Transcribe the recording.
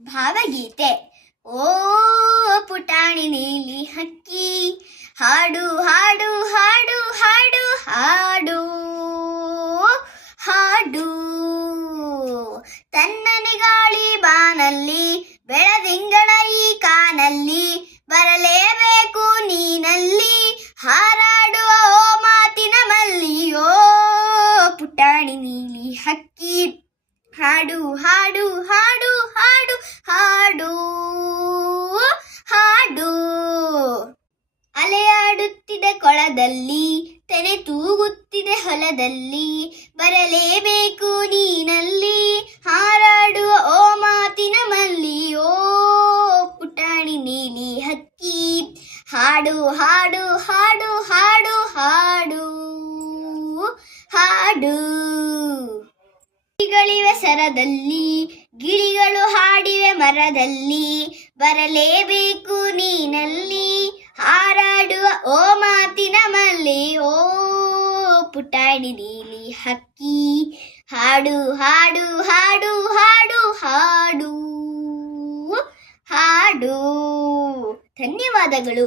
ಭಾವಗೀತೆ. ಓ ಪುಟಾಣಿ ನೀಲಿ ಹಕ್ಕಿ, ಹಾಡು ಹಾಡು ಹಾಡು ಹಾಡು ಹಾಡು ಹಾಡು. ತನ್ನನೆ ಗಾಳಿ ಬಾನಲ್ಲಿ, ಬೆಳದಿಂಗಳ ಈ ಕಾನಲ್ಲಿ, ಬರಲೇಬೇಕು ನೀನಲ್ಲಿ, ಹಾರಾಡುವ ಓ ಮಾತಿನ ಮಲ್ಲಿ. ಓ ಪುಟಾಣಿ ನೀಲಿ ಹಕ್ಕಿ, ಹಾಡು ಹಾಡು ಹಾಡು ಹಾಡು ಹಾಡು ಹಾಡು. ಅಲೆಯಾಡುತ್ತಿದೆ ಕೊಳದಲ್ಲಿ, ತೆನೆ ತೂಗುತ್ತಿದೆ ಹೊಲದಲ್ಲಿ, ಬರಲೇಬೇಕು ನೀನಲ್ಲಿ, ಹಾರಾಡುವ ಓ ಮಾತಿನ ಮಲ್ಲಿ. ಓ ಪುಟಾಣಿ ನೀಲಿ ಹಕ್ಕಿ, ಹಾಡು ಹಾಡು ಹಾಡು ಹಾಡು ಹಾಡು ಹಾಡು. ಗಿಳಿಗಳಿವೆ ಸರದಲ್ಲಿ, ಗಿಳಿಗಳು ಹಾಡಿವೆ ಮರದಲ್ಲಿ, ಬರಲೇಬೇಕು ನೀನಲ್ಲಿ, ಹಾರಾಡುವ ಓ ಮಾತಿನ ಮಲ್ಲಿ. ಓ ಪುಟಾಣಿ ನೀಲಿ ಹಕ್ಕಿ, ಹಾಡು ಹಾಡು ಹಾಡು ಹಾಡು ಹಾಡು ಹಾಡು. ಧನ್ಯವಾದಗಳು.